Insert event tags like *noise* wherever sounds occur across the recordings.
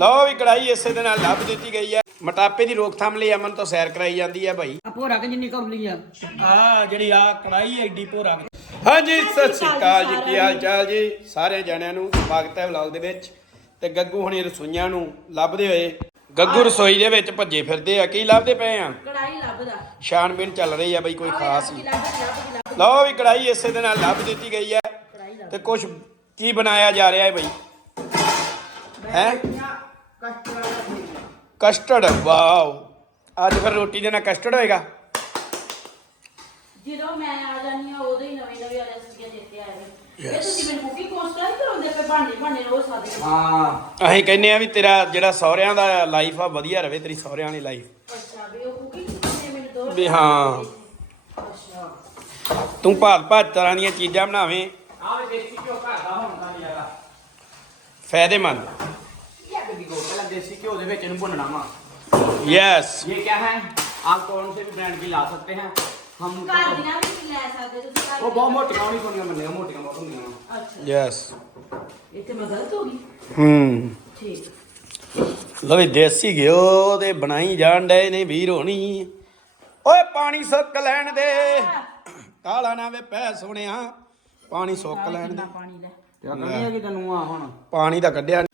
ਲਓ ਵੀ ਕੜਾਈ ਇਸੇ ਦੇ ਨਾਲ ਲੱਭ ਦਿੱਤੀ ਗਈ ਹੈ। ਮੋਟਾਪੇ ਦੀ ਰੋਕਥਾਮ ਲਈ ਅਮਨ ਤੋਂ ਸੈਰ ਕਰਾਈ ਜਾਂਦੀ ਹੈ ਭਾਈ। ਆ ਭੋਰਾ ਕਿ ਜਿੰਨੀ ਕੌਲੀ ਆ। ਆ ਜਿਹੜੀ ਆ ਕੜਾਈ ਐਡੀ ਭੋਰਾ ਹਾਂਜੀ ਸਤਿ ਸ਼੍ਰੀ ਅਕਾਲ ਜੀ ਕੀ ਹਾਲ ਚਾਲ ਜੀ? ਸਾਰੇ ਜਣਿਆਂ ਨੂੰ ਸਵਾਗਤ ਹੈ ਵਲੌਗ ਦੇ ਵਿੱਚ। ਤੇ ਗੱਗੂ ਹੁਣੀ ਰਸੋਈਆਂ ਨੂੰ ਲੱਭਦੇ ਹੋਏ। ਗੱਗੂ ਰਸੋਈ ਦੇ ਵਿੱਚ ਭੱਜੇ ਫਿਰਦੇ ਆ। ਕੀ ਲੱਭਦੇ ਪਏ ਆ? ਕੜਾਈ ਲੱਭਦਾ। ਛਾਣਬੀਨ ਚੱਲ ਰਹੀ ਆ ਬਈ ਕੋਈ ਖਾਸ ਹੀ। ਲਓ ਵੀ ਕੜਾਈ ਇਸੇ ਦੇ ਨਾਲ ਲੱਭ ਦਿੱਤੀ ਗਈ ਹੈ। ਤੇ ਕੁਝ ਕੀ ਬਣਾਇਆ ਜਾ ਰਿਹਾ ਹੈ ਬਈ? ਹੈ? ਕਸਟਰਡ। ਵਾਓ। ਅੱਜ ਫਿਰ ਰੋਟੀ ਦੇ ਨਾਲ ਕਸਟਰਡ ਹੋਏਗਾ। ਜਦੋਂ ਮੈਂ ਆ ਜਾਨੀ ਆ ਉਦੋਂ ਹੀ ਨਵੇਂ ਨਵੇਂ ਰੈਸਪੀਆਂ ਦਿੱਤੇ ਆ ਰਹੇ ਇਹ ਤੁਸੀਂ ਮੈਨੂੰ ਕੁਕਿੰਗ ਕੋਰਸ ਕਰ ਕਰਾਉਂਦੇ ਪਏ ਭਾਂਡੇ ਭਾਂਡੇ ਰੋਜ਼ ਸਾਦੇ। ਹਾਂ। ਅਸੀਂ ਕਹਿੰਨੇ ਆ ਵੀ ਤੇਰਾ ਜਿਹੜਾ ਸਹੁਰਿਆਂ ਦਾ ਲਾਈਫ ਆ ਵਧੀਆ ਰਵੇ ਤੇਰੀ ਸਹੁਰਿਆਂ ਵਾਲੀ ਲਾਈਫ ਅੱਛਾ ਵੀ ਉਹ ਕੁਕਿੰਗ ਕਰਦੇ ਮੈਨੂੰ ਦੋ ਵੀ ਹਾਂ। ਅੱਛਾ। ਤੂੰ ਭਾਤ ਭਾਤ ਤਰ੍ਹਾਂ ਦੀਆਂ ਚੀਜ਼ਾਂ ਬਣਾਵੇਂ। ਆਹ ਦੇਸੀ ਘਿਓ ਘਰ ਦਾ ਹੁਣ ਨਹੀਂ ਹੈਗਾ। ਫਾਇਦੇਮੰਦ। देसी घियो ਦੇ ਵਿੱਚ ਇਹਨੂੰ ਭੁੰਨਣਾ ਵਾ ਯੈਸ ये क्या है आप कौन से भी ब्रांड की ला सकते हैं हम ਘਰ ਦੀਆਂ ਵੀ ਲੈ ਸਕਦੇ ਤੁਸੀਂ ਘਰ वो बहुत मोटी नहीं सुनिया मैंने मोटी बहुत होंगी ਅੱਛਾ ਯੈਸ ਇੱਥੇ ਮੈਂ ਗਲਤ ਹੋ ਗਈ ਹੂੰ ਠੀਕ ਲਵੇ ਦੇਸੀ ਘਿਓ ਤੇ ਬਣਾਈ ਜਾਣ ਡਏ ਨੇ ਵੀਰ ਹੋਣੀ ਓਏ ਪਾਣੀ ਸੁੱਕ ਲੈਣ ਦੇ ਕਾਲਾ ਨਾ ਵੇ ਪੈ ਸੋਹਣਿਆ ਪਾਣੀ ਸੁੱਕ ਲੈਣ ਦੇ ਕਿੰਨਾ ਪਾਣੀ ਲੈ ਤੇ ਅਗਲੀ ਹੈ ਕਿ ਤੈਨੂੰ ਆ ਹੁਣ ਪਾਣੀ ਤਾਂ ਕੱਢਿਆ ਨੀ।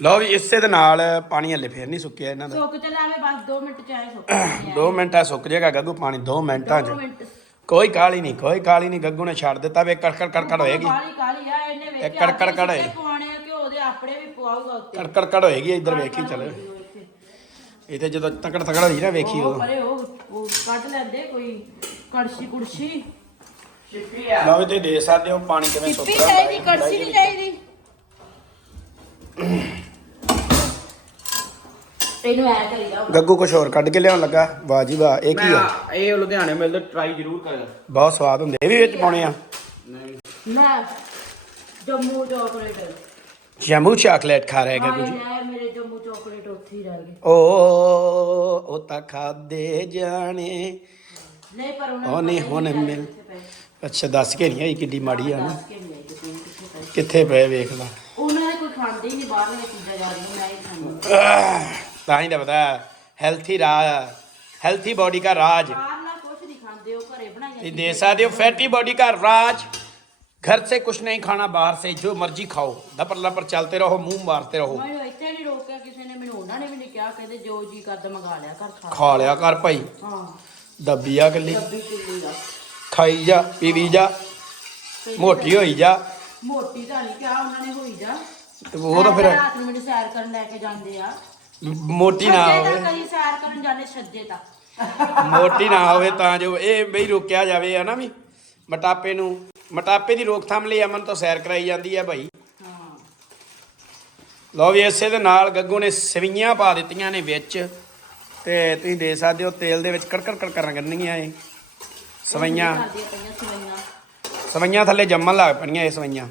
ਲਓ ਵੀ ਇਸੇ ਦੇ ਨਾਲ ਪਾਣੀ ਹਲੇ ਫੇਰ ਨਹੀਂ ਸੁੱਕਿਆ ਇਹਨਾਂ ਦਾ। ਸੁੱਕ ਤੇ ਲਾਵੇ ਬਸ 2 ਮਿੰਟ ਚ ਆਏ ਸੁੱਕ 2 *coughs* ਮਿੰਟਾਂ ਸੁੱਕ ਜਾਏਗਾ ਗੱਗੂ ਪਾਣੀ 2 ਮਿੰਟਾਂ ਚ। ਕੋਈ ਕਾਲੀ ਨਹੀਂ ਕੋਈ ਕਾਲੀ ਨਹੀਂ ਗੱਗੂ ਨੇ ਛੱਡ ਦਿੱਤਾ ਵੇ ਕੜਕੜ ਕੜਕੜ ਹੋਏਗੀ। ਕਾਲੀ ਕੜ ਹੋਏ। ਕੜਕੜ ਕੜ ਹੋਏਗੀ। ਇੱਧਰ ਵੇਖੀ ਚੱਲ। ਇਹ ਜਦੋਂ ਤਕੜ ਤਕੜ ਹੋਈ ਨਾ ਵੇਖੀ ਉਹ ਉਹ। ਪਰੇ ਉਹ ਉਹ ਕੱਢ ਲੈਂਦੇ ਕੋਈ ਕੜਛੀ ਲਓ ਵੀ ਦੇ ਸਕਦੇ ਹੋ ਪਾਣੀ ਕਿਵੇਂ ਸੁੱਕ ਰਿਹਾ। ਹੈ। ਚਾਹੀਦੀ ਨਹੀਂ ਚਾਹੀਦੀ। ਗੱਗੂ ਕੁਛ ਹੋਰ ਕੱਢ ਕੇ ਲਿਆਉਣ ਲੱਗਾ? ਵਾਹ ਜੀ ਵਾਹ ਇਹ ਕੀ ਆ? ਇਹ ਲੁਧਿਆਣੇ ਮਿਲਦਾ ਟਰਾਈ ਜ਼ਰੂਰ ਕਰ। ਬਹੁਤ ਸਵਾਦ ਹੁੰਦੇ ਇਹ ਵੀ ਵਿੱਚ ਪਾਉਣੇ ਆ। ਨਹੀਂ ਲੈ ਜੰਮੂ ਚਾਕਲੇਟ ਖਾ ਰਹੇ ਗੱਗੂ ਜੀ। ਓ ਤਾਂ ਖਾਦੇ ਜਾਣੇ। ਨਹੀਂ ਪਰ ਮਿਲ ਅੱਛਾ ਦੱਸ ਕੇ ਨਹੀਂ ਕਿੱਡੀ ਮਾੜੀ ਆ ਕਿੱਥੇ ਪਏ ਕਿੱਥੇ ਵੇਖ ਲਾ। ਉਹਨਾਂ ਦੇ ਕੋਈ ਖਾਂਦੇ ਹੀ ਨਹੀਂ ਬਾਹਰਲੀਆਂ ਚੀਜ਼ਾਂ ਜਾਂਦੀਆਂ ਮੈਂ ਹੀ ਖਾਂਦੀ ਆਹ, ਤਾਂ ਹੀ ਤਾਂ ਪਤਾ ਹੈਲਥੀ ਰਾਜ। ਹੈਲਥੀ ਬਾਡੀ ਦਾ ਰਾਜ। ਬਾਹਰ ਨਾ ਦੇ ਫੈਟੀ ਬਾਡੀ ਦਾ ਰਾਜ घर से कुछ ਨਹੀਂ ਰੋਕਿਆ ਕਿਸੇ ਨੇ ਮੈਨੂੰ ਉਹਨਾਂ ਨੇ ਵੀ ਨਹੀਂ ਕਿਹਾ ਕਹਿੰਦੇ ਜੋ ਜੀ ਕਰਦਾ ਲਿਆ ਘਰ ਖਾ ਖਾ ਲਿਆ ਕਰ ਭਾਈ। ਹਾਂ। ਦੱਬੀਆ ਕੱਲੀ ਖਾਈ ਜਾ ਪੀਵੀ ਜਾ ਮੋਟੀ ਹੋਈ ਜਾ। ਮੋਟੀ ਤਾਂ ਨਹੀਂ ਕਿਹਾ ਉਹਨਾਂ ਨੇ ਹੋਈ ਜਾ। ਤੇ ਉਹ ਤਾਂ ਫਿਰ ਰਾਤ ਨੂੰ ਮੈਨੂੰ ਸੈਰ ਕਰਨ ਲੈ ਕੇ ਜਾਂਦੇ ਆ। ਮੋਟੀ ਨਾ ਹੋਵੇ ਤਾਂ ਕਈ ਸੈਰ ਕਰਨ ਜਾਂਦੇ ਛੱਜੇ ਤਾਂ। ਮੋਟੀ ਨਾ ਹੋਵੇ ਤਾਂ ਜੋ ਇਹ ਬਈ ਰੋਕਿਆ ਜਾਵੇ ਹਨਾ ਵੀ? ਮੋਟਾਪੇ ਨੂੰ ਮੋਟਾਪੇ ਦੀ ਰੋਕਥਾਮ ਲਈ ਅਮਨ ਤੋਂ ਸੈਰ ਕਰਾਈ ਜਾਂਦੀ ਹੈ ਭਾਈ ਲੋ ਵੀ ਇਸੇ ਦੇ ਨਾਲ ਗੱਗੂ ਨੇ ਸਵੀਆਂ ਪਾ ਦਿੱਤੀਆਂ ਨੇ ਵਿੱਚ ਤੇ ਤੁਸੀਂ ਦੇ ਸਕਦੇ ਹੋ ਤੇਲ ਦੇ ਵਿੱਚ ਕੜਕੜ ਕੜਕੜ ਰੰਗਣਗੀਆਂ ਇਹ ਸਵਈਆਂ। ਸਵਈਆਂ। ਥੱਲੇ ਜੰਮਣ ਲੱਗ ਪਣੀਆਂ ਇਹ ਸਵਈਆਂ।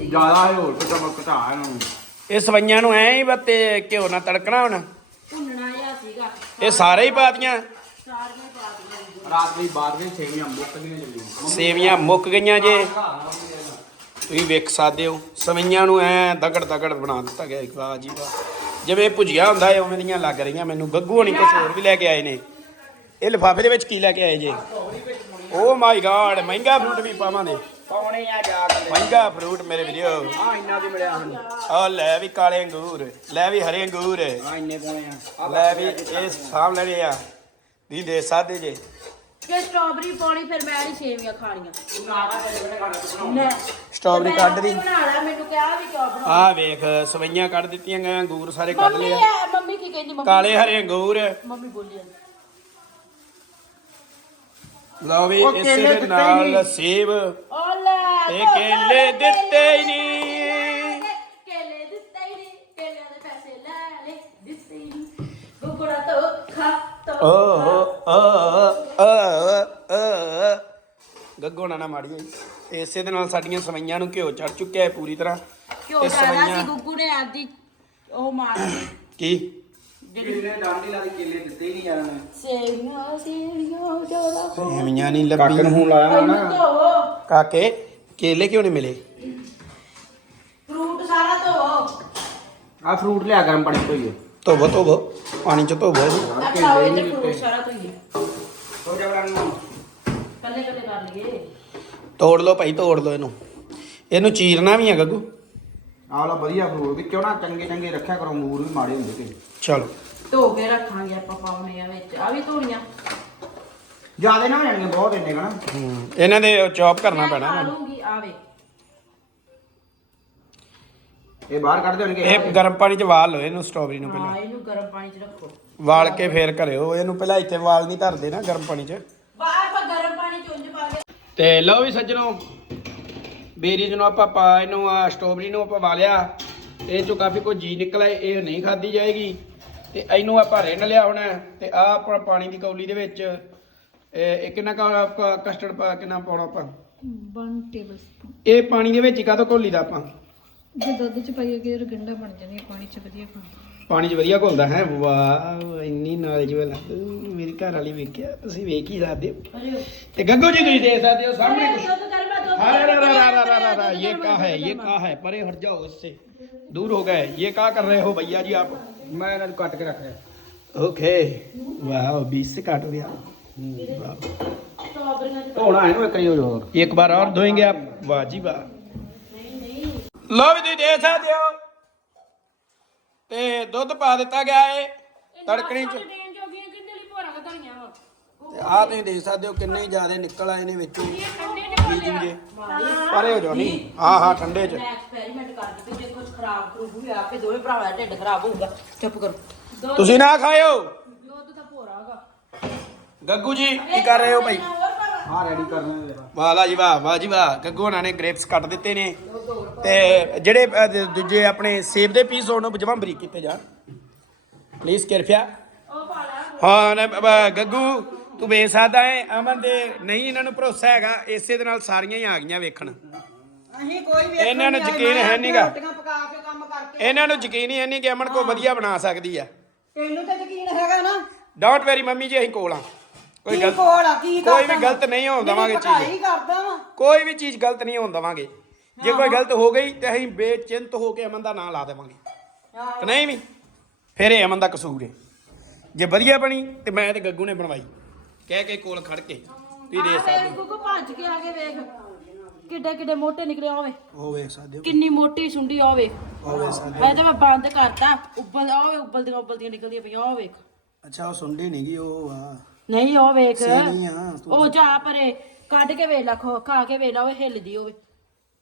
ਜ਼ਿਆਦਾ ਹੋਰ ਕੁਝ ਘਟਾ ਇਹਨੂੰ। ਇਹ ਸਵਈਆਂ ਨੂੰ ਐਂ ਹੀ ਬੱਤੇ ਘਿਓ ਨਾ ਤੜਕਣਾ ਹੁਣ। ਭੁੰਨਣਾ ਜਾਂ ਸੀਗਾ। ਇਹ ਸਾਰੇ ਹੀ ਪਾਤੀਆਂ? ਸਾਰੀਆਂ ਪਾ ਦੀਆਂ ਰਾਤ ਲਈ 12ਵੇਂ ਛੇਵੀਂ ਮੁੱਕ ਗਈਆਂ ਸੇਵੀਆਂ ਮੁੱਕ ਗਈਆਂ ਜੇ। ਤੁਸੀਂ ਵੇਖ ਸਕਦੇ ਹੋ ਸਵਈਆਂ ਨੂੰ ਐ ਦਗੜ ਦਗੜ ਬਣਾ ਦਿੱਤਾ ਗਿਆ ਇੱਕ ਵਾਹ ਜੀ ਵਾਹ ਜਿਵੇਂ ਭੁਜੀਆ ਹੁੰਦਾ ਏ ਉਵੇਂ ਦੀਆਂ ਲੱਗ ਰਹੀਆਂ ਮੈਨੂੰ। ਗੱਗੂ ਹੋਣੀ ਕੁਝ ਹੋਰ ਵੀ ਲੈ ਕੇ ਆਏ ਨੇ। ਇਹ ਲਿਫਾਫੇ ਦੇ ਵਿੱਚ ਕੀ ਲੈ ਕੇ ਆਏ ਜੇ? ਓ ਮਾਈ ਗਾਡ ਮਹਿੰਗਾ ਫਰੂਟ ਵੀ ਪਾਵਾਂਗੇ। ਪਾਉਣੇ ਆ ਜਾ ਕੇ। ਮਹਿੰਗਾ ਫਰੂਟ ਮੇਰੇ ਵੀਰੋ। ਆ ਇੰਨਾ ਵੀ ਮਿਲਿਆ ਹਨ ਆ ਲੈ ਵੀ ਕਾਲੇ ਅੰਗੂਰ ਲੈ ਵੀ ਹਰੇ ਅੰਗੂਰ। ਆ ਇੰਨੇ ਪਾਉਣੇ ਆ। ਲੈ ਵੀ ਇਹ ਸਾਹਮ ਲੈਣੇ ਆ। ਦੀ ਦੇ ਸਾਦੇ ਜੇ। ਜੇ ਸਟ੍ਰਾਬਰੀ ਪਾਉਣੀ ਫਿਰ ਮੈਂ ਨਹੀਂ ਛੇਵੀਆਂ ਖਾਣੀਆਂ। ਸਟ੍ਰਾਬਰੀ ਕੱਢ ਦੀ। ਬਣਾ ਲੈ ਮੈਨੂੰ ਕਿਹਾ ਵੀ ਕਿਉਂ ਬਣਾ ਆ ਵੇਖ ਸਵਈਆਂ ਕੱਢ ਦਿੱਤੀਆਂ ਗਏ ਅੰਗੂਰ ਸਾਰੇ ਕੱਢ ਲਏ। ਮੰਮੀ ਕੀ ਕਹਿੰਦੀ ਮੰਮੀ ਕਾਲੇ ਹਰੇ ਅੰਗੂਰ। ਮੰਮੀ ਬੋਲੀ ਲਓ ਵੀ ਉਹ ਇਸੇ ਕੇਲੇ ਦੇ ਨਾਲ। ਸੇਬ। ਓ ਲੈ ਤੇ ਕੇਲੇ ਦਿੱਤੇ ਹੀ ਨਹੀਂ। ਕੇਲੇ ਦਿੱਤੇ ਹੀ ਨਹੀਂ। ਕੇਲਿਆਂ ਦੇ ਪੈਸੇ ਲੈ ਲੈ ਦਿੱਤੇ ਹੀ ਨਹੀਂ। ਗੁਗੜਾ ਤੋਂ ਖਾ ਤੋਂ ਓ ਓ ਓ ਗੱਗੋਣਾ ਨਾ ਮਾੜੀ ਹੋਈ ਤੇ ਇਸੇ ਦੇ ਨਾਲ ਸਾਡੀਆਂ ਸਵਈਆਂ ਨੂੰ ਘਿਓ ਚੜ ਚੁੱਕਿਆ ਹੈ ਪੂਰੀ ਤਰ੍ਹਾਂ। ਕਿਉਂ ਤੇ ਕਹਦਾ ਸਵਈਆਂ- ਸੀ ਗੁੱਗੂ ਨੇ ਆਦੀ ਉਹ ਮਾਰ ਕੀ? ਜਿਹੜੀ ਨਹੀਂ ਯਾਰ ਉਹਨੇ। ਨੂੰ ਲਾਇਆ ਨਾ। ਕਾਕੇ ਕੇਲੇ ਕਿਉਂ ਨਹੀਂ ਮਿਲੇ? ਫਰੂਟ ਸਾਰਾ ਧੋਵੋ। ਆਹ ਫਰੂਟ ਲਿਆ ਗਰਮ ਪਾਣੀ ਕੋਈ ਧੋਵੋ ਧੋਵੋ। ਪਾਣੀ ਚ ਧੋਵੋ ਇਹਨੂੰ। ਅੱਛਾ ਸਾਰਾ ਧੋਈਏ ਕੱਲੇ ਕੱਲੇ ਕਰ ਲਈਏ। ਤੋੜ ਲਓ ਭਾਈ ਤੋੜ ਲਓ ਇਹਨੂੰ। ਇਹਨੂੰ ਚੀਰਨਾ ਵੀ ਹੈ ਗੱਗੂ। ਆਹ ਲਾ ਵਧੀਆ ਫਰੂਟ ਵਿੱਚੋਂ ਨਾ ਚੰਗੇ ਚੰਗੇ ਰੱਖਿਆ ਕਰੋ ਅੰਗੂਰ ਵੀ ਮਾੜੇ ਹੁੰਦੇ ਕਿ ਚਲੋ। ਧੋ ਕੇ ਰੱਖਾਂਗੇ ਆਪਾਂ ਪਾਉਣੇ ਆ ਵਿੱਚ ਆ ਵੀ ਧੋਣੀਆਂ। ਜਿਆਦੇ ਨਾ ਹੋ ਜਾਣਗੇ ਬਹੁਤ ਇੰਨੇ ਕਣਾ ਹੂੰ ਇਹਨਾਂ ਦੇ ਚੌਪ ਕਰਨਾ ਪੈਣਾ ਨਾ। ਲੂੰਗੀ ਇਹ ਬਾਹਰ ਕੱਢ ਦੇਣਗੇ। ਇਹ ਗਰਮ ਪਾਣੀ ਚ ਵਾਲ ਲਓ ਇਹਨੂੰ ਸਟ੍ਰਾਬੇਰੀ ਨੂੰ ਪਹਿਲਾਂ। ਹਾਂ ਇਹਨੂੰ ਗਰਮ ਪਾਣੀ 'ਚ ਰੱਖੋ। ਵਾਲ ਕੇ ਫੇਰ ਕਰਿਓ ਇਹਨੂੰ ਪਹਿਲਾਂ ਇੱਥੇ ਵਾਲ ਨਹੀਂ ਧਰਦੇ ਨਾ ਗਰਮ ਪਾਣੀ ਚ। ਬਾਹਰ ਆਪਾਂ ਗਰਮ ਪਾਣੀ 'ਚ ਉਂਝ ਪਾ ਕੇ ਤੇ ਲਓ ਵੀ ਸੱਜਣੋ ਬੇਰੀਜ ਨੂੰ ਆਪਾਂ ਪਾ ਇਹਨੂੰ ਆ ਸਟ੍ਰਾਬੇਰੀ ਨੂੰ ਆਪਾਂ ਵਾਲਿਆ ਇਹ ਚੋਂ ਕਾਫੀ ਕੁਝ ਜੀ ਨਿਕਲਿਆ ਇਹ ਨਹੀਂ ਖਾਦੀ ਜਾਏਗੀ। ਤੇ ਇਹਨੂੰ ਆਪਾਂ ਰਿੰਨ ਲਿਆ ਹੁਣ ਤੇ ਆ ਆਪਣਾ ਪਾਣੀ ਦੀ ਕੌਲੀ ਦੇ ਵਿੱਚ ਇਹ ਕਿੰਨਾ ਕਾ ਕਸਟਰਡ ਪਾ ਕਿੰਨਾ ਪਾਉਣਾ ਆਪਾਂ? 1 ਟੇਬਲਸਪੂਨ ਇਹ ਪਾਣੀ ਦੇ ਵਿੱਚ ਹੀ ਘੋਲੀ ਦਾ ਆਪਾਂ? ਜੇ ਦੁੱਧ ਚ ਪਾਈਏ ਕਿ ਗੰਡਾ ਬਣ ਜਾਂਦੀ ਪਾਣੀ ਚ ਵਧੀਆ ਬਣਦਾ ਪਾਣੀ 'ਚ ਵਧੀਆ ਘੁਲਦਾ ਹੈ? ਵਾਹ ਇੰਨੀ ਨੌਲੇਜ ਵਾਲਾ। ਮੇਰੀ ਘਰ ਵਾਲੀ ਵੇਖਿਆ ਤੁਸੀਂ ਵੇਖ ਹੀ ਸਕਦੇ ਹੋ। ਤੇ ਗੱਗੂ ਜੀ ਤੁਸੀਂ ਦੇਖ ਸਕਦੇ ਹੋ ਸਾਹਮਣੇ। अरे ਗਰਮ रा ਆ, रा रा रा रा रा ਦੁੱਧ ये ਗਰਮ क्या ਆ, है ਦੁੱਧ ये ਗਰਮ क्या है परे हट जाओ इससे दूर हो गए ये क्या कर रहे हो भैया जी आप ਮੈਂ ਇਹਨਾਂ ਨੂੰ ਕੱਟ ਕੇ ਰੱਖ ਰਿਹਾ ओके वाह बीस से काट हो गया वाह। ਆ। ਸਟ੍ਰਾਬੇਰੀਆਂ 'ਚ ਧੋਣਾ ਇਹਨੂੰ ਇੱਕ ਨਹੀਂ ਹੋਰ एक बार और धोएंगे आप वाह जी वाह ਨਹੀਂ ਨਹੀਂ ਲਓ ਵੀ ਤੁਸੀਂ ਦੇਖ ਸਕਦੇ ਹੋ ਤੇ ਦੁੱਧ ਪਾ ਦਿੱਤਾ ਗਿਆ ਏ ਤੜਕਣੀ ਚ ਦੇਣ ਜੋਗੀਆਂ ਕਿੰਨੇ ਲਈ ਭੋਰਾ ਕਢਾਈਆਂ ਵਾ ਤੇ ਆਹ ਤੁਸੀਂ ਦੇਖ ਸਕਦੇ ਹੋ ਕਿੰਨੇ ਜ਼ਿਆਦਾ ਨਿਕਲ ਆਏ ਨੇ ਵਿੱਚੋਂ ਜੀਜੂਗੇ ਪਰੇ ਹੋ ਜਾਓ ਨਹੀਂ। ਹਾਂ ਹਾਂ ਠੰਡੇ ਚ। ਮੈਂ ਐਕਸਪੈਰੀਮੈਂਟ ਕਰ ਦਿੱਤੇ ਜੇ ਕੁਝ ਖਰਾਬ ਖਰੂਬ ਹੋਇਆ ਆਪੇ ਦੋਵੇਂ ਭਰਾਵਾਂ ਦਾ ਢਿੱਡ ਖਰਾਬ ਹੋਊਗਾ ਚੁੱਪ ਕਰੋ ਤੁਸੀਂ ਨਾ ਖਾਇਓ। ਦੁੱਧ ਤਾਂ ਭੋਰਾ ਹੈਗਾ ਗੱਗੂ ਜੀ ਕੀ ਕਰ ਰਹੇ ਹੋ ਭਾਈ? ਹਾਂ ਰੈਡੀ ਕਰਨਾ ਹੈ ਵਾਹ ਲਾ ਜੀ ਵਾਹ ਵਾਹ ਜੀ ਵਾਹ। ਗੱਗੂ ਹੋਣਾ ਨੇ ਗ੍ਰੇਪਸ ਕੱਟ ਦਿੱਤੇ ਨੇ। ਤੇ ਜਿਹੜੇ ਦੂਜੇ ਆਪਣੇ ਸੇਬ ਦੇ ਪੀਸ ਹੋਣ ਉਹ ਜਮਾਂ ਬਰੀਕ ਕੀਤੇ ਜਾਣ। ਪਲੀਜ਼ ਕਿਰਪਿਆ। ਉਹ ਪਾ ਲਾ। ਹਾਂ ਨਾ ਬ- ਗੱਗੂ। ਤੂੰ ਵੇਖ ਸਕਦਾ ਹੈ ਅਮਨ ਦੇ ਨਹੀਂ ਇਹਨਾਂ ਨੂੰ ਭਰੋਸਾ ਹੈਗਾ ਇਸੇ ਦੇ ਨਾਲ ਸਾਰੀਆਂ ਹੀ ਆ ਗਈਆਂ ਵੇਖਣ। ਅਸੀਂ ਕੋਈ ਵੀ ਇਹਨਾਂ ਨੂੰ ਯਕੀਨ ਹੈ ਨਹੀਂਗਾ ਰੋਟੀਆਂ ਪਕਾ ਕੇ ਕੰਮ ਕਰਕੇ ਇਹਨਾਂ ਨੂੰ ਯਕੀਨ ਹੀ ਹੈ ਨਹੀਂ ਕਿ ਅਮਨ ਕੋ ਵਧੀਆ ਬਣਾ ਸਕਦੀ ਆ। ਤੈਨੂੰ ਤਾਂ ਯਕੀਨ ਹੈਗਾ ਨਾ। ਡੋਂਟ ਵੈਰੀ ਮੰਮੀ ਜੀ ਅਸੀਂ ਕੋਲ ਆ। ਕੋਈ ਗਲਤ ਕੋਲ ਆ ਕੀ ਕੋਈ ਵੀ ਗਲਤ ਨਹੀਂ ਹੋਣ ਦੇਵਾਂਗੇ ਚੀਜ਼। ਕਰਦਾ ਵਾ। ਕੋਈ ਵੀ ਚੀਜ਼ ਗਲਤ ਨਹੀਂ ਹੋਣ ਦੇਵਾਂਗੇ। ਜੇ ਕੋਈ ਗਲਤ ਹੋ ਗਈ ਤੇ ਅਸੀਂ ਬੇਚਿੰਤ ਹੋ ਕੇ ਅਮਨ ਦਾ ਨਾਂ ਲਾ ਦੇਵਾਂਗੇ। ਨਹੀਂ ਵੀ? ਫਿਰ ਇਹ ਅਮਨ ਦਾ ਕਸੂਰ ਹੈ ਜੇ ਵਧੀਆ ਬਣੀ ਤੇ ਮੈਂ ਤੇ ਗੱਗੂ ਨੇ ਬਣਵਾਈ। ਕਹਿ ਕੇ ਕੋਲ ਖੜ ਕੇ ਤੁਸੀਂ ਦੇ ਸਕਦੇ ਵੇਖ ਗੁੱਗੂ ਭੱਜ ਕੇ ਆ ਕੇ ਵੇਖ। ਕਿੱਡੇ ਕਿੱਡੇ ਮੋਟੇ ਨਿਕਲੇ ਹੋਵੇ ਹੋ ਉਹ ਵੇਖ ਸਕਦੇ ਕਿੰਨੀ ਮੋਟੀ ਸੁੰਡੀ ਆ ਵੇਖ ਹੋ ਉਹ ਵੇਖ ਸਕਦੇ ਇਹ ਤਾਂ ਮੈਂ ਬੰਦ ਕਰਤਾ ਉੱਬਲ ਆਵੇ ਉਬਲਦੀਆਂ ਉਬਲਦੀਆਂ ਨਿਕਲਦੀਆਂ ਪਈਆਂ ਉਹ ਵੇਖ। ਅੱਛਾ ਉਹ ਸੁਣਦੀ ਨਹੀਂ ਗਈ ਉਹ ਆ। ਨਹੀਂ ਉਹ ਵੇਖ। ਆ ਤੂੰ ਉਹ ਜਾ ਪਰੇ ਕੱਢ ਕੇ ਵੇਖ ਲਾ ਖੋ ਖਾ ਕੇ ਵੇਖ ਲਾ ਉਹ ਹਿੱਲਦੀ ਹੋਵੇ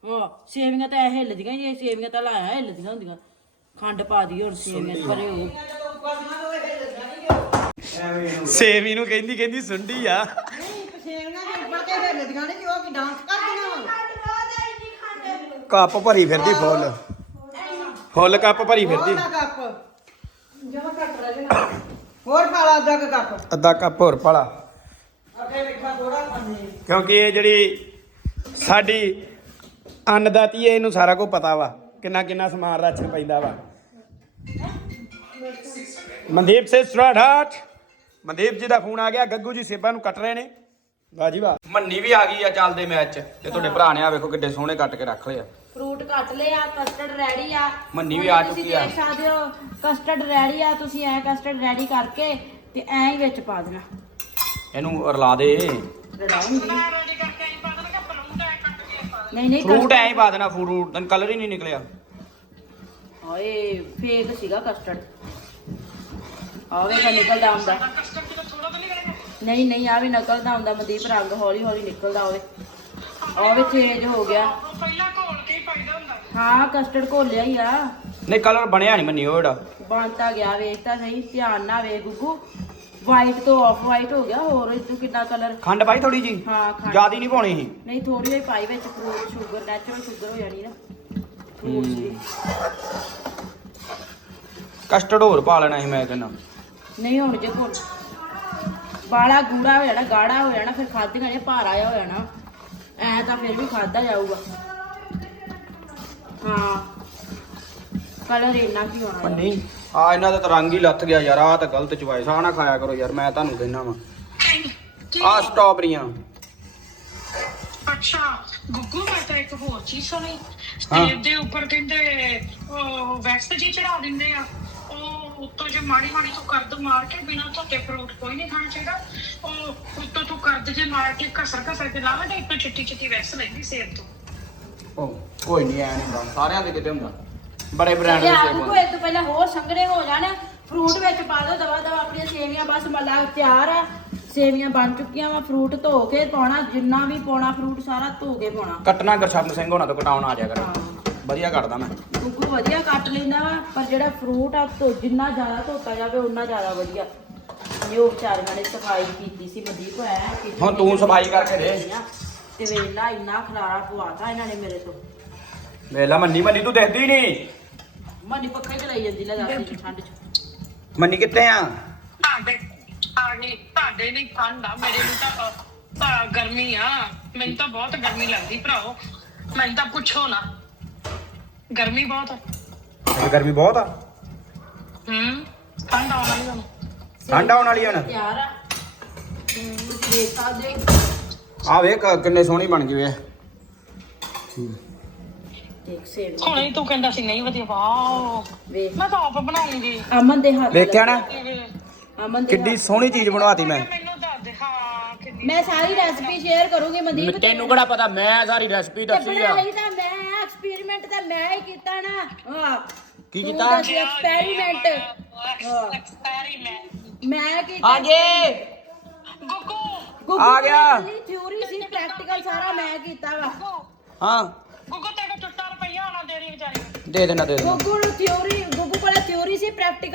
ਹਾਂ ਸੇਵੀਆਂ ਤਾਂ ਐ ਹਿੱਲਦੀਆਂ ਹੀ ਇਹ ਸੇਵੀਆਂ ਤਾਂ ਲਾਇਆ ਹਿੱਲਦੀਆਂ ਹੁੰਦੀਆਂ। ਖੰਡ ਪਾ ਦੀ ਹੁਣ ਸੇਵੀਆਂ ਪਰੇ ਹੋ ਸੇਵੀ ਨੂੰ ਕਹਿੰਦੀ ਕਹਿੰਦੀ ਸੁੰਡੀ ਆ। ਨਹੀਂ ਪਸੇਵੀਆਂ ਦੇ ਉੱਪਰ ਤੇ ਹਿੱਲਦੀਆਂ ਨੇ ਉਹ ਕੀ ਡਾਂਸ ਕਰਦੀਆਂ ਵਾ ਕੱਪ ਭਰੀ ਫਿਰਦੀ ਫੁੱਲ। ਫੁੱਲ ਕੱਪ ਭਰੀ ਫਿਰਦੀ। ਨਾ ਕੱਪ ਜਮਾ ਘੱਟ ਰਹਿ ਜਾਣਾ ਹੋਰ ਪਾਲਾ ਅੱਧਾ ਕੁ ਕੱਪ ਅੱਧਾ ਕੱਪ ਹੋਰ ਪਾਲਾ। ਅੱਗੇ ਵੇਖਾ ਥੋੜਾ ਪੰਨੇ ਕਿਉਂਕਿ ਇਹ ਜਿਹੜੀ ਸਾਡੀ ਅੰਨਦਾਤੀ ਹੈ, ਇਹਨੂੰ ਸਾਰਾ ਕੁਝ ਪਤਾ ਵਾ, ਕਿੰਨਾ ਕਿੰਨਾ ਸਮਾਨ ਰਾਸ਼ਨ ਪੈਂਦਾ ਵਾ। ਮਨਦੀਪ ਸੇ ਸਟਾਰਟ ਮਨਦੀਪ ਜੀ ਦਾ ਫੋਨ ਆ ਗਿਆ ਗੱਗੂ ਜੀ ਸੇਬਾਂ ਨੂੰ ਕੱਟ ਰਹੇ ਨੇ। ਵਾਹ ਜੀ ਵਾਹ। ਮੰਨੀ ਵੀ ਆ ਗਈ ਆ ਚੱਲਦੇ ਮੈਚ ਚ ਤੇ ਤੁਹਾਡੇ ਭਰਾ ਨੇ ਆ ਵੇਖੋ ਕਿੱਡੇ ਸੋਹਣੇ ਕੱਟ ਕੇ ਰੱਖ ਲਏ ਆ। ਫਰੂਟ ਕੱਟ ਲਿਆ ਕਸਟਰਡ ਰੈਡੀ ਆ। ਮੰਨੀ ਵੀ ਹੁਣ ਆ ਤੁਸੀਂ ਚੁੱਕੀ ਆ। ਦੇਖ ਸਕਦੇ ਹੋ ਕਸਟਰਡ ਰੈਡੀ ਆ ਤੁਸੀਂ ਐ ਕਸਟਰਡ ਰੈਡੀ ਕਰਕੇ ਤੇ ਐਂ ਹੀ ਵਿੱਚ ਪਾ ਦੇਣਾ। ਇਹਨੂੰ ਰਲਾ ਦੇ। ਰਲਾਉਂਗੀ। ਨਹੀਂ ਨਹੀਂ ਫਰੂਟ ਐਂ ਹੀ ਪਾ ਦੇਣਾ ਫਰੂਟ ਕਲਰ ਹੀ ਨਹੀਂ ਨਿਕਲਿਆ। ਓਏ ਫੇਕ ਸੀਗਾ ਕਸਟਰਡ ਆਵੇ ਤਾਂ ਨਿਕਲਦਾ ਹੁੰਦਾ। ਨਹੀਂ ਨਹੀਂ ਆ ਵੀ ਨਿਕਲਦਾ ਹੁੰਦਾ ਮਨਦੀਪ ਰੰਗ ਹੌਲੀ ਹੌਲੀ ਨਿਕਲਦਾ ਹੋਵੇ। ਆਵੇ ਚੇਂਜ ਹੋ ਗਿਆ। ਹਾਂ ਕਸਟਰਡ ਘੋਲਿਆ ਹੀ ਆ। ਨਹੀਂ ਕਲਰ ਬਣਿਆ ਨਹੀਂ ਮੰਨੀ ਉਹ ਜਿਹੜਾ ਬਣਤਾ ਗਿਆ ਵੇਖ ਤਾਂ ਸਹੀ ਧਿਆਨ ਨਾਲ ਵੇਖ ਗੁੱਗੂ। ਵਾਈਟ ਤੋਂ ਆਫ ਵਾਈਟ ਹੋ ਗਿਆ ਹੋਰ ਇਹ ਤੋਂ ਕਿੰਨਾ ਕਲਰ ਖੰਡ ਪਾਈ ਥੋੜੀ ਜੀ ਹਾਂ ਖੰਡ। ਜਿਆਦੀ ਨਹੀਂ ਪਾਉਣੀ ਸੀ? ਨਹੀਂ ਥੋੜੀ ਜਿਹੀ ਪਾਈ ਵਿੱਚ ਫਰੂਟ ਸ਼ੂਗਰ ਨੈਚੁਰਲ ਸ਼ੂਗਰ ਹੋ ਜਾਣੀ ਨਾ। ਦੀ ਕਸਟਰਡ ਹੋਰ ਪਾ ਲੈਣਾ ਸੀ ਮੈਂ ਕਹਿੰਦਾ। ਨਹੀਂ ਹੁਣ ਜੇ ਕੋਲ ਬਾਲਾ ਗੂੜਾ ਹੋ ਜਾਣਾ ਗਾੜਾ ਹੋ ਜਾਣਾ ਫਿਰ ਖਾਧੀਆਂ ਨੇ ਭਾਰਾ ਹੋ ਜਾਣਾ। ਐ ਤਾਂ ਫਿਰ ਵੀ ਖਾਦਾ ਜਾਊਗਾ। ਹਾਂ। ਕਲਰ ਇੰਨਾ ਕੀ ਹੋਣਾ। ਨਹੀਂ ਆ ਇਹਨਾਂ ਦਾ ਤਾਂ ਰੰਗ ਹੀ ਲੱਥ ਗਿਆ ਯਾਰ ਆ ਤਾਂ ਗਲਤ ਚੁਆਇਸ ਆ ਨਾ ਖਾਇਆ ਕਰੋ ਯਾਰ ਮੈਂ ਤੁਹਾਨੂੰ ਕਹਿਣਾ ਵਾ। ਆ ਸਟ੍ਰਾਬਰੀਆਂ। ਅੱਛਾ ਗੁੱਗੂ ਮੈਂ ਤਾਂ ਇੱਕ ਹੋਰ ਚੀਜ਼ ਸੁਣੀ। ਸਟੇਜ ਦੇ ਉੱਪਰ ਕਹਿੰਦੇ ਉਹ ਵੈਕਸ ਜੀ ਚੜਾ ਦਿੰਦੇ ਆ। ਉੱਤੋਂ ਜੇ ਮਾੜੀ ਮਾੜੀ ਤੋਂ ਕਰਦ ਮਾਰ ਕੇ ਬਿਨਾਂ ਧੋਤੇ ਫਰੂਟ ਕੋਈ ਨਹੀਂ ਖਾਣਾ ਚਾਹੀਦਾ ਉਹ ਉੱਤੋਂ ਤੋਂ ਕਰਦ ਜੇ ਮਾਰ ਕੇ ਘਸਰ ਘਸਰ ਕੇ ਲਾਵੇ ਤਾਂ ਇੱਕ ਚਿੱਟੀ ਚਿੱਟੀ ਵੈਕਸ ਲੈਂਦੀ ਸੇਬ ਤੋਂ। ਉਹ ਕੋਈ ਨਹੀਂ ਐ ਨਹੀਂ ਹੁੰਦਾ ਸਾਰਿਆਂ ਦੇ ਕਿਤੇ ਹੁੰਦਾ। ਬੜੇ ਬ੍ਰਾਂਡ ਦੇ ਸੇਬ ਹੁੰਦੇ। ਹੋਏ ਤੋਂ ਪਹਿਲਾਂ ਹੋਰ ਸੰਘਣੇ ਹੋ ਜਾਣ ਫਰੂਟ ਵਿੱਚ ਪਾ ਦੋ ਦਵਾ ਦਵਾ ਆਪਣੀਆਂ ਸੇਵੀਆਂ ਬਸ ਮੱਲਾ ਤਿਆਰ ਆ। ਸੇਵੀਆਂ ਬਣ ਚੁੱਕੀਆਂ ਵਾ ਫਰੂਟ ਧੋ ਕੇ ਪਾਉਣਾ ਜਿੰਨਾ ਵੀ ਪਾਉਣਾ ਫਰੂਟ ਸਾਰਾ ਧੋ ਕੇ ਪਾਉਣਾ। ਕੱਟਣਾ ਗਰਸ਼ਰਨ ਸਿੰਘ ਹੋਣਾ ਤੋਂ ਕਟਾਉਣ ਆ ਜਾ ਕਰ। ਵਧੀਆ ਕੱਟਦਾ ਮੈਂ। ਗੁੱਗੂ ਵਧੀਆ ਕੱਟ ਲੈਂਦਾ ਵਾ ਪਰ ਜਿਹੜਾ ਫਰੂਟ ਆ ਧੋ ਜਿੰਨਾ ਜ਼ਿਆਦਾ ਧੋਤਾ ਜਾਵੇ ਉਨਾ ਜ਼ਿਆਦਾ ਵਧੀਆ। ਇਹ ਉਹ ਵਿਚਾਰੀਆਂ ਨੇ ਸਫ਼ਾਈ ਕੀਤੀ ਸੀ ਮਦੀਪ ਐ ਕੀਤੀ ਹੁਣ ਤੂੰ ਸਫ਼ਾਈ ਕਰਕੇ ਦੇ। ਤੇ ਵੇਲਾ ਇੰਨਾ ਖਲਾਰਾ ਪਵਾਤਾ ਇਹਨਾਂ ਨੇ ਮੇਰੇ ਤੋਂ। ਵੇਲਾ ਮੰਨੀ ਮੰਨੀ ਤੂੰ ਦੇਖਦੀ ਨਹੀਂ। ਮਨੀ ਪੱਖਾ ਹੀ ਚਲਾਈ ਜਾਂਦੀ ਲੈ ਦੱਸ ਠੰਡ ਚ। ਮੰਨੀ ਕਿੱਥੇ ਆ? ਤੁਹਾਡੇ ਤੁਹਾਡੇ ਤੁਹਾਡੇ ਲਈ ਠੰਡ ਆ ਮੇਰੇ ਲਈ ਤਾਂ ਅ, ਤਾਂ ਗਰਮੀ ਆ। ਮੈਨੂੰ ਤਾਂ ਬਹੁਤ ਗਰਮੀ ਲੱਗਦੀ ਭਰਾਓ। ਮੈਨੂੰ ਤਾਂ ਪੁੱਛੋ ਨਾ। ਗਰਮੀ ਬਹੁਤ ਆ। ਗਰਮੀ ਬਹੁਤ ਆ। ਹੂੰ ਠੰਡ ਆਉਣ ਵਾਲੀ ਹੁਣ। ਠੰਡ ਆਉਣ ਵਾਲੀ ਹੁਣ। ਆ। ਤੁਸੀਂ ਦੇਖ ਸਕਦੇ ਹੋ। ਆ ਵੇਖ ਕਿੰਨੇ ਸੋਹਣੀ ਬਣ ਗਈ ਵੇ ਦੇਖ ਸੇਵ ਹੁਣੇ ਤੂੰ ਕਹਿੰਦਾ ਸੀ ਨਹੀਂ ਵਧੀਆ ਵਾਓ। ਵੇਖ। ਮੈਂ ਤਾਂ ਆਪ ਬਣਾਉਂਗੀ ਅਮਨ ਦੇ ਹੱਥ ਦੇਖਿਆ ਨਾ। ਅਮਨ ਦੇ ਕਿੱਡੀ ਸੋਹਣੀ ਚੀਜ਼ ਬਣਵਾਤੀ ਮੈਂ। ਮੈਨੂੰ ਦੱਸ ਦੇ ਹਾਂ ਕਿੰਨੀ ਮੈਂ ਸਾਰੀ ਰੈਸਪੀ ਸ਼ੇਅਰ ਕਰੂੰਗੀ ਮਨਦੀਪ ਤੈਨੂੰ ਕਿਹੜਾ ਪਤਾ? ਮੈਂ ਸਾਰੀ ਰੈਸਪੀ ਦੱਸੀ ਆ। ਬਣਾਈ ਤਾਂ ਮੈਂ। ਐਕਸਪੈਰੀਮੈਂਟ ਤਾਂ ਮੈਂ ਹੀ ਕੀਤਾ ਨਾ। ਹਾਂ। ਕੀ ਕੀਤਾ? ਐਕਸਪੈਰੀਮੈਂਟ ਹਾਂ। ਐਕਸਪੈਰੀਮੈਂਟ ਮੈਂ ਕੀਤਾ? ਹਾਂਜੀ ਗੁੱਗੂ। ਆ ਗਿਆ। ਥਿਊਰੀ ਸੀ ਪ੍ਰੈਕਟੀਕਲ ਸਾਰਾ ਮੈਂ ਕੀਤਾ ਵਾ। ਹਾਂ। ਗੁੱਗੂ ਤੇਰੇ ਟੁੱਟਾ ਰੁਪਈਆ ਹੋਣਾ ਦੇਣੀ ਵਿਚਾਰੀ ਨੂੰ। ਦੇ ਦੇਣਾ ਦੇ ਦੇਣਾ। ਗੁੱਗੂ ਨੂੰ ਕੋਲ ਸੀ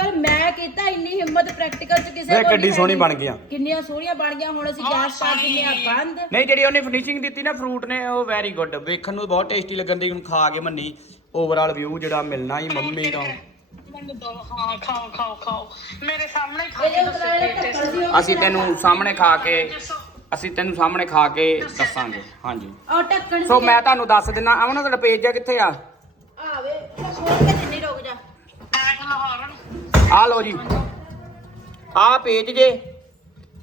ਪ੍ਰੈਕਟੀਕਲ ਮੈਂ ਕੀਤਾ ਇੰਨੀ ਹਿੰਮਤ ਪ੍ਰੈਕਟੀਕਲ ਚ ਕਿਸੇ ਕੋਲ ਕਿੱਡੀ ਨਹੀਂ ਸੋਹਣੀ। ਬਣ ਗਈਆਂ। ਕਿੰਨੀਆਂ ਸੋਹਣੀਆਂ ਬਣ ਗਈਆਂ ਹੁਣ ਅਸੀਂ ਗੈਸ ਕਰ ਦਿੰਦੇ ਆ ਬੰਦ। ਨਹੀਂ ਜਿਹੜੀ ਉਹਨੇ ਫਿਨਿਸ਼ਿੰਗ ਦਿੱਤੀ ਨਾ ਫਰੂਟ ਨੇ ਉਹ ਵੈਰੀ ਗੁੱਡ ਵੇਖਣ ਨੂੰ ਬਹੁਤ ਟੇਸਟੀ ਲੱਗਣ ਦੀ ਹੁਣ ਖਾ ਕੇ ਮੰਨੀ। ਓਵਰਆਲ ਵਿਊ ਜਿਹੜਾ ਮਿਲਣਾ ਹੀ ਮੰਮੀ ਮੈਨੂੰ ਦੋ ਹਾਂ ਖਾਓ ਖਾਓ ਖਾਓ। ਮੇਰੇ ਸਾਹਮਣੇ ਖਾ ਇਹ ਕੇ ਜੋ ਦੱਸੋ ਵਾਲੇ ਕੀ taste ਟੱਕਰ ਸੀ ਉਹ ਅਸੀਂ ਤੈਨੂੰ ਸਾਹਮਣੇ ਖਾ ਕੇ ਅਸੀਂ ਤੈਨੂੰ ਸਾਹਮਣੇ ਖਾ ਕੇ ਦੱਸਾਂਗੇ ਹਾਂਜੀ। ਉਹ ਢੱਕਣ ਸੋ ਸੀ ਮੈਂ ਤੁਹਾਨੂੰ ਦੱਸ ਦਿੰਦਾ ਆਵਣਾ ਤੁਹਾਡਾ ਪੇਜ ਆ ਕਿੱਥੇ ਆ? ਆਵੇ ਖੋਲ ਕੇ ਜਿੰਨੀ ਰੁਕ ਜਾ ਐਟ ਲਾਹੌਰਨ ਆ ਲਓ ਜੀ ਆ ਪੇਜ ਜੇ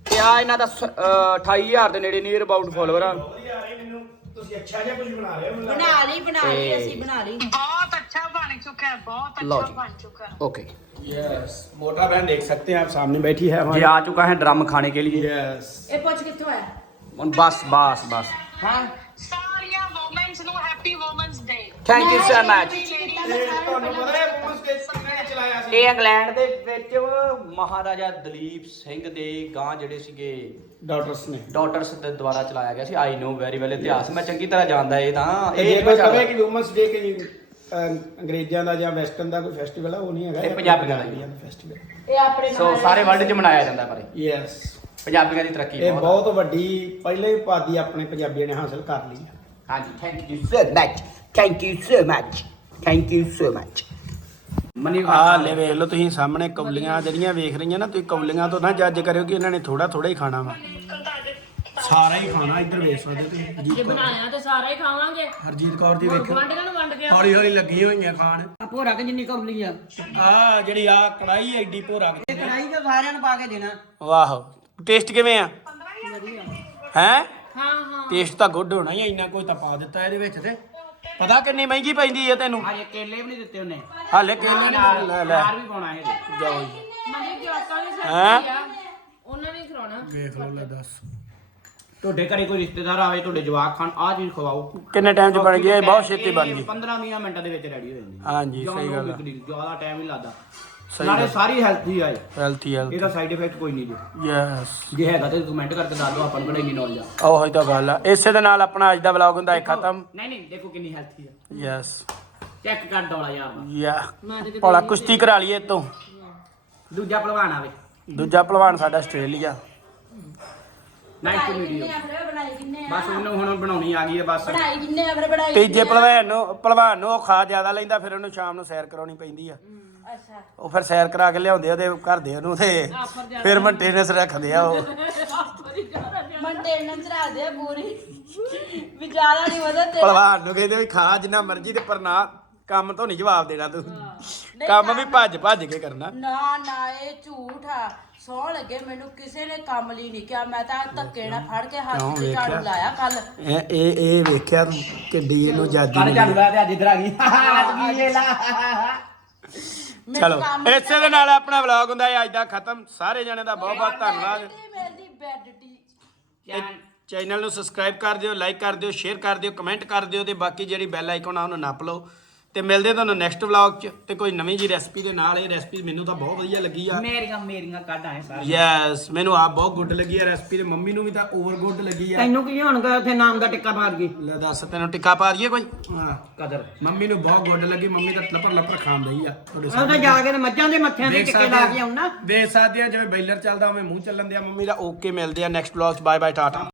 ਤੇ ਆ ਇਹਨਾਂ ਦਾ ਸ- ਅਹ 28000 ਦੇ ਨੇੜੇ ਨੀਅਰ ਅਬਾਊਟ ਫੋਲੋਵਰ ਆ ਤੁਸੀਂ ਅੱਛਾ ਜਿਹਾ ਕੁਝ ਬਣਾ ਰਹੇ ਹੋ ਬਣਾ ਲਈ ਬਣਾ ਲਈ ਅਸੀਂ ਬਣਾ ਲਈ ਬਹੁਤ ਅੱਛਾ ਬਣ ਚੁੱਕਾ ਹੈ ਬਹੁਤ ਲਓ ਅੱਛਾ ਜੀ। ਬਣ चुका है ओके यस मोटा बहन देख सकते हैं आप सामने बैठी है ये हमारी आ चुका है ड्रम खाने के लिए यस ਇਹ ਪੁੱਛ ਕਿੱਥੋਂ ਆਇਆ बस बस बस हाँ ਸਾਰੀਆਂ ਵੂਮਨਸ ਨੂੰ happy women's day thank you so much ਤੁਹਾਨੂੰ ਪਤਾ ਹੈ ਪੁਲਿਸ ਸੀ। ਇਹ ਇੰਗਲੈਂਡ ਦੇ ਵਿੱਚ ਮਹਾਰਾਜਾ ਦਲੀਪ ਸਿੰਘ ਦੇ ਗਾਂ ਜਿਹੜੇ ਸੀਗੇ ਡਾਕਟਰਸ ਨੇ। ਡਾਟਰਸ ਦੇ ਦੁਆਰਾ ਚਲਾਇਆ ਗਿਆ ਸੀ। ਆਈ ਨੋ ਵੈਰੀ ਵੈਲ ਇਤਿਹਾਸ। ਮੈਂ ਚੰਗੀ ਤਰ੍ਹਾਂ ਜਾਣਦਾ ਇਹ ਤਾਂ। ਤੇ ਇਹ ਜੇ ਕੋਈ ਕਹੇ ਕਿ। ਵੂਮਨਸ ਡੇ ਕਿ ਅਹ, ਅੰਗਰੇਜ਼ਾਂ ਦਾ ਜਾਂ ਵੈਸਟਰਨ ਦਾ ਕੋਈ ਫੈਸਟੀਵਲ ਹੈ ਉਹ ਨਹੀਂ ਹੈਗਾ। ਇਹ ਪੰਜਾਬੀਆਂ ਦਾ ਹੀ ਹੈ। ਫੈਸਟੀਵਲ ਇਹ ਆਪਣੇ ਸੋ ਸਾਰੇ ਵਰਲਡ 'ਚ ਮਨਾਇਆ ਜਾਂਦਾ ਪਰ ਇਹ। ਯੈਸ ਪੰਜਾਬੀਆਂ ਦੀ ਤਰੱਕੀ ਇਹ ਬਹੁਤ ਆ। ਬਹੁਤ ਵੱਡੀ ਪਹਿਲੇ ਉਪਾਧੀ ਆਪਣੇ ਪੰਜਾਬੀਆਂ ਨੇ ਹਾਸਲ ਕਰ ਲਈ। ਹੈ ਹਾਂਜੀ thank you so much thank you so much thank you so much money ਆ ਲੈ ਵੇਖ ਲਓ ਤੁਸੀਂ ਸਾਹਮਣੇ ਕੌਲੀਆਂ ਜਿਹੜੀਆਂ ਵੇਖ ਰਹੀਆਂ ਨਾ ਤੁਸੀਂ ਕੌਲੀਆਂ ਤੋਂ ਨਾ ਜੱਜ ਕਰਿਓ ਕਿ ਇਹਨਾਂ ਨੇ ਥੋੜਾ ਥੋੜਾ ਹੀ ਖਾਣਾ ਵਾ। ਸਾਰਾ ਹੀ ਖਾਣਾ ਇੱਧਰ ਵੇਖ ਸਕਦੇ ਤੁਸੀਂ ਕੌਰ। ਬਣਾਇਆ ਤੇ ਸਾਰਾ ਹੀ ਖਾਵਾਂਗੇ। ਹਰਜੀਤ ਕੌਰ ਦੀ ਵੇਖੋ ਗੁਆਂਢੀਆਂ ਨੂੰ ਵੰਡ ਕੇ ਹੌਲੀ ਹੌਲੀ ਲੱਗੀ ਹੋਈਆਂ ਖਾਣ। ਭੋਰਾ ਕਿ ਜਿੰਨੀ ਕੌਲੀ ਆ ਆ ਜਿਹੜੀ ਆ ਕੜਾਈ ਐਡੀ ਭੋਰਾ ਇਹ ਕੜਾਈ ਤੇ ਸਾਰਿਆਂ ਨੂੰ ਪਾ ਕੇ ਦੇਣਾ। ਵਾਹ ਟੇਸਟ ਕਿਵੇਂ ਆ? ਹੈ? ਹਾਂ ਹਾਂ। ਟੇਸਟ ਤਾਂ ਗੁੱਡ ਹੋਣਾ ਹੀ ਆ, ਇੰਨਾ ਕੁਝ ਤਾਂ ਪਾ ਦਿੱਤਾ ਇਹਦੇ ਵਿੱਚ ਤੇ। ਪਤਾ ਕਿੰਨੀ ਮਹਿੰਗੀ ਪੈਂਦੀ ਹੈ ਤੈਨੂੰ? ਹਜੇ ਕੇਲੇ ਵੀ ਨਹੀਂ ਦਿੱਤੇ ਉਹਨੇ। ਹਾਲੇ ਕੇਲੇ ਨਹੀਂ ਲੈ ਲੈ। ਵੀ ਪਾਉਣਾ ਇਹਦੇ ਜਾਓ ਜੀ। ਮਨੇ ਜਵਾਕਾਂ ਨੇ ਹੈਂ? ਆ। ਉਹਨਾਂ ਨੇ ਹੀ ਖਵਾਉਣਾ। ਵੇਖ ਲਓ ਲੈ ਦੱਸ। ਤੁਹਾਡੇ ਘਰੇ ਕੋਈ ਰਿਸ਼ਤੇਦਾਰ ਆਵੇ ਤੁਹਾਡੇ ਜਵਾਕ ਖਾਣ ਆਹ ਚੀਜ਼ ਖਵਾਓ। ਕਿੰਨੇ ਟਾਈਮ 'ਚ ਬਣ ਗਈ? ਇਹ ਬਹੁਤ ਛੇਤੀ ਬਣ ਗਈ। 15 20 ਮਿੰਟਾਂ ਦੇ ਵਿੱਚ ਰੈਡੀ ਹੋ ਜਾਂਦੀ। ਹਾਂਜੀ ਸਹੀ ਗੱਲ ਆ। ਜ਼ਿਆਦਾ ਟਾਈਮ ਨਹੀਂ ਲੱਗਦਾ। ਨਾਲੇ ਸਾਰੀ ਹੈਲਥੀ ਆ ਇਹ। ਹੈਲਥੀ ਹੈਲਥ ਇਹਦਾ ਸਾਈਡ ਇਫੈਕਟ ਕੋਈ ਨਹੀਂ ਜੀ। ਯੈਸ ਜੇ ਹੈਗਾ ਤੇ ਕਮੈਂਟ ਕਰਕੇ ਦੱਸ ਦਿਓ ਆਪਾਂ ਨੂੰ ਕਿਹੜਾ ਇੰਨੀ ਨੌਲੇਜ ਆ। ਉਹ ਹੀ ਤਾਂ ਗੱਲ ਆ। ਇਸੇ ਦੇ ਨਾਲ ਆਪਣਾ ਅੱਜ ਦਾ ਵਲੌਗ ਹੁੰਦਾ ਹੈ ਖਤਮ। ਨਹੀਂ ਨਹੀਂ ਦੇਖੋ ਕਿੰਨੀ ਹੈਲਥੀ ਆ। ਯੈਸ ਚੈੱਕ ਕਰ ਡੋਲਾ ਯਾਰ। ਦਾ। ਯਾ ਭਲਾ ਕੁਸ਼ਤੀ ਕਰਾ ਲਈਏ ਤੋਂ ਦੂਜਾ ਪਹਿਲਵਾਨ ਆਵੇ। ਦੂਜਾ ਪਹਿਲਵਾਨ ਸਾਡਾ Australia. Nice to meet you ਬਣਾਈ ਕਿੰਨੇ ਆ ਬਸ ਉਹਨੂੰ ਹੁਣ ਬਣਾਉਣੀ ਆ ਗਈ ਹੈ ਬਸ। ਬਣਾਈ ਕਿੰਨੇ ਆ ਫਿਰ ਬਣਾਈ ਤੀਜੇ ਪਹਿਲਵਾਨ ਨੂੰ ਪਹਿਲਵਾਨ ਨੂੰ ਉਹ ਖਾ ਜ਼ਿਆਦਾ ਲੈਂਦਾ ਫਿਰ ਉਹਨੂੰ ਸ਼ਾਮ ਨੂੰ ਸੈਰ ਕਰਾਉਣੀ ਪੈਂਦੀ ਆ। ਅੱਛਾ। ਉਹ ਫਿਰ ਸੈਰ ਕਰਾ ਕੇ ਲਿਆਉਂਦੇ ਉਹਦੇ ਘਰ ਦੇ ਉਹਨੂੰ ਤੇ ਫਿਰ ਮੇਨਟੇਨੈਂਸ ਰੱਖਦੇ ਆ ਉਹ। ਮੇਨਟੇਨੈਂਸ ਰੱਖਦੇ ਆ ਪੂਰੀ। ਵੀ ਜ਼ਿਆਦਾ ਨਹੀਂ ਵਧਾ ਤੇ ਪਹਿਲਵਾਨ ਨੂੰ ਕਹਿੰਦੇ ਵੀ ਖਾ ਜਿੰਨਾ ਮਰਜ਼ੀ ਤੇ ਪਰ ਨਾ ਕੰਮ ਤੋਂ ਨਹੀਂ ਜਵਾਬ ਦੇਣਾ ਤੂੰ। ਕੰਮ ਵੀ ਭੱਜ ਭੱਜ ਕੇ ਕਰਨਾ। ਨਾ ਨਾ ਇਹ ਝੂਠ ਆ। ਸੌ ਲੱਗੇ ਮੈਨੂੰ ਕਿਸੇ ਨੇ ਕੰਮ ਲਈ ਨਹੀਂ ਕਿਹਾ। ਮੈਂ ਤਾਂ ਧੱਕੇ ਨਾਲ ਫੜ ਕੇ ਹੱਥ ਤੇ ਝਾੜੂ? ਲਾਇਆ ਕੱਲ। ਇਹ ਇਹ ਇਹ ਵੇਖਿਆ ਤੂੰ ਕਿੱਡੀ ਇਹਨੂੰ ਜਾਦੀ ਕੱਲ। ਝਾੜੂ ਲਾਇਆ ਤੇ ਅੱਜ ਇੱਧਰ ਆ ਗਈ। ਅੱਜ ਕੀ ਵੇਲਾ ਚਲੋ ਇਸੇ ਦੇ ਨਾਲ ਆਪਣਾ ਵਲੌਗ ਹੁੰਦਾ ਹੈ ਅੱਜ ਦਾ ਖਤਮ। ਸਾਰੇ ਜਣੇ ਦਾ ਬਹੁਤ ਬਹੁਤ ਧੰਨਵਾਦ। ਮੇਰੀ ਬੈੱਡ ਟੀ। ਚੈਨਲ ਨੂੰ ਸਬਸਕ੍ਰਾਈਬ ਕਰ ਦਿਓ ਲਾਈਕ ਕਰ ਦਿਓ ਸ਼ੇਅਰ ਕਰ ਦਿਓ ਕਮੈਂਟ ਕਰ ਦਿਓ ਤੇ ਬਾਕੀ ਜਿਹੜੀ ਬੈਲ ਆਈਕਨ ਆ ਉਹਨੂੰ ਨੱਪ ਲਓ। ਤੇ ਮਿਲਦੇ ਤੁਹਾਨੂੰ ਨੈਕਸਟ ਵਲੌਗ 'ਚ ਤੇ ਕੋਈ ਨਵੀਂ ਜੀ ਰੈਸਪੀ ਦੇ ਨਾਲ ਇਹ ਰੈਸਪੀ ਮੈਨੂੰ ਤਾਂ ਬਹੁਤ ਵਧੀਆ ਲੱਗੀ ਆ। ਮੇਰੀਆਂ ਮੇਰੀਆਂ ਕੱਢ ਆਏ ਸਾਰੇ ਯੈਸ ਮੈਨੂੰ ਆਪ ਬਹੁਤ ਗੁੱਡ ਲੱਗੀ ਆ ਰੈਸਪੀ ਤੇ ਮੰਮੀ ਨੂੰ ਵੀ ਤਾਂ ਓਵਰ ਗੁੱਡ ਲੱਗੀ ਆ। ਤੈਨੂੰ ਕੀ ਹੋਣਗਾ ਉੱਥੇ ਨਾਮ ਦਾ ਟਿੱਕਾ ਮਾਰ ਗਈ ਲੈ ਦੱਸ ਤੈਨੂੰ ਟਿੱਕਾ ਪਾ ਦਈਏ ਕੋਈ? ਹਾਂ ਕਦਰ। ਮੰਮੀ ਨੂੰ ਬਹੁਤ ਗੁੱਡ ਲੱਗੀ ਮੰਮੀ ਤਾਂ ਲੱਪਰ ਲੱਪਰ ਖਾਂਦੀ ਆ ਤੁਹਾਡੇ ਉਹ ਸਾਹਮਣੇ। ਤਾਂ ਜਾ ਕੇ ਤੇ ਮੱਝਾਂ ਦੇ ਮੱਥਿਆਂ ਦੇ ਟਿੱਕੇ ਲਾ ਕੇ ਆਉਣਾ। ਵੇਖ ਸਕਦੇ ਆ ਜਿਵੇਂ ਬੈਲਰ ਚੱਲਦਾ ਉਵੇਂ ਮੂੰਹ ਚੱਲਣ ਦਿਆ ਮੰਮੀ ਦਾ ਓਕੇ ਮਿਲਦੇ ਆ ਨੈਕਸਟ ਵਲੌਗ 'ਚ। Bye bye Tata